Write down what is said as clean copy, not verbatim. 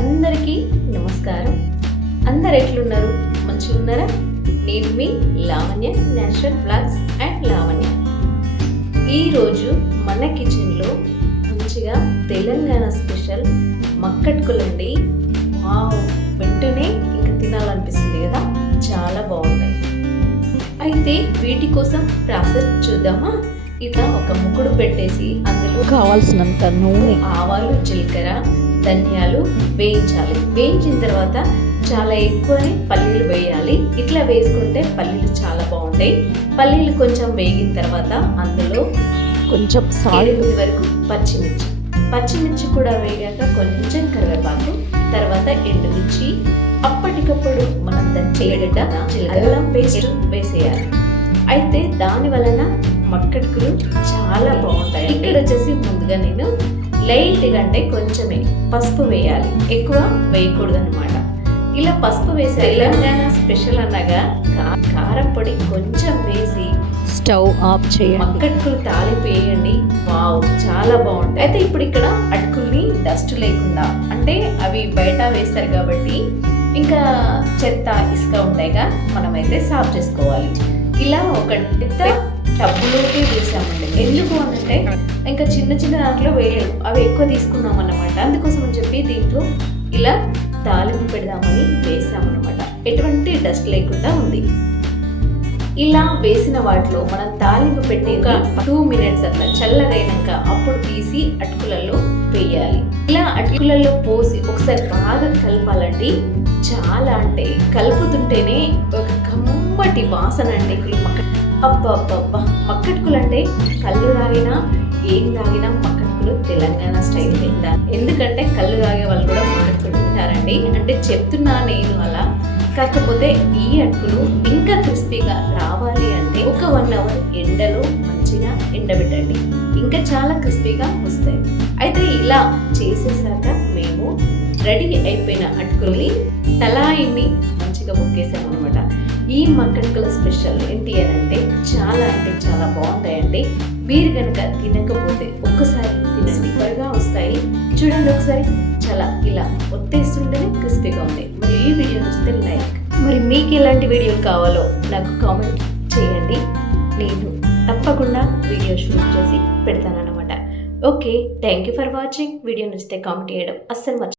అందరికీ నమస్కారం. అందరు ఎట్లున్నారు? మంచిగా ఉన్నారా? నేను మీ Lavanya, natural blogs and Lavanya. ఈరోజు మన కిచెన్లో మంచిగా తెలంగాణ స్పెషల్ మక్కట్కులండి. వావ్, వెంటనే ఇంకా తినాలనిపిస్తుంది కదా, చాలా బాగుంటాయి. అయితే వీటి కోసం ప్రాసెస్ చూద్దామా? ఇట్లా ఒక ముక్కుడు పెట్టేసి అందులో కావాల్సినంత నూనె, ఆవాలు, జీలకర్ర, ధనియాలు వేయించాలి. వేయించిన తర్వాత చాలా ఎక్కువనే పల్లీలు వేయాలి. ఇట్లా వేసుకుంటే పల్లీలు చాలా బాగుంటాయి. పల్లీలు కొంచెం వేగిన తర్వాత అందులో కొంచెం సాల్ట్ వరకు పచ్చిమిర్చి కూడా వేగాక కొంచెం కరివేపాకు, తర్వాత ఎండుమిర్చి, అప్పటికప్పుడు మనం దంచేగడ్డ, అల్లం పేస్ట్ వేసేయాలి. అయితే దాని వలన మక్కట్కులు చాలా బాగుంటాయి. ఇక్కడ వచ్చేసి ముందుగా నేను లైట్గా అంటే కొంచెమే పసుపు వేయాలి, ఎక్కువ వేయకూడదు అనమాట. ఇలా పసుపు వేసి తెలంగాణ స్పెషల్ అనగా కారం పొడి కొంచెం వేసి స్టవ్ ఆఫ్ చేయండి. మక్కట్కులు తాలింపు వేయండి. వావ్, చాలా బాగుంటాయి. అయితే ఇప్పుడు ఇక్కడ అటుకుల్ని డస్ట్ లేకుండా, అంటే అవి బయట వేస్తారు కాబట్టి ఇంకా చెత్త ఇసుక ఉంటాయిగా, మనమైతే సాఫ్ చేసుకోవాలి. ఇలా ఒక పెద్ద టబ్బులోకి వేసామండి. ఎందుకు అంటే ఇంకా చిన్న చిన్న దాంట్లో వేయలేము, అవి ఎక్కువ తీసుకున్నాం అన్నమాట. అందుకోసం అని చెప్పి దీంట్లో ఇలా తాలింపు పెడదామని వేసామన్నమాట. ఎటువంటి డస్ట్ లేకుండా ఉంది. ఇలా వేసిన వాటిలో మనం తాలింపు పెట్టి ఒక 2 minutes అట్లా చల్లగైనాక అప్పుడు తీసి అటుకులలో వేయాలి. ఇలా అటుకులలో పోసి ఒకసారి బాగా కలపాలండి. చాలా అంటే కలుపుతుంటేనే ఒక కమ్మటి వాసన అండి. అబ్బా, మక్కట్కులు అంటే కళ్ళు తాగినా ఏం తాగినా మక్కట్కులు తెలంగాణ స్టైల్ తింటారు. ఎందుకంటే కళ్ళు తాగే వాళ్ళు కూడా మక్కట్కులు తింటారండి. అంటే చెప్తున్నా నేను అలా. కాకపోతే ఈ అటుకులు ఇంకా క్రిస్పీగా రావాలి అంటే ఒక 1 hour ఎండలో మంచిగా ఎండబెట్టండి, ఇంకా చాలా క్రిస్పీగా వస్తాయి. అయితే ఇలా చేసేసాక మేము రెడీ అయిపోయిన అటుకుల్ని తలాయిని మంచిగా ముక్కేసామన్నమాట. ఈ మక్కట్కుల స్పెషల్ ఏంటి అని అంటే చాలా బాగుంటాయండి. మీరు కనుక తినకపోతే ఒక్కసారి తినండి, త్వరగా వస్తాయి. చూడండి ఒకసారి, చాలా ఇలా ఒత్తేస్తుంటేనే క్రిస్పీగా ఉంటాయి. మరి ఈ వీడియో నచ్చితే లైక్, మరి మీకు ఎలాంటి వీడియోలు కావాలో నాకు కామెంట్ చేయండి. నేను తప్పకుండా వీడియో షూట్ చేసి పెడతానన్నమాట. Okay, thank you for watching. Video నచ్చితే కామెంట్ చేయడం అస్సలు మర్చిపోకండి.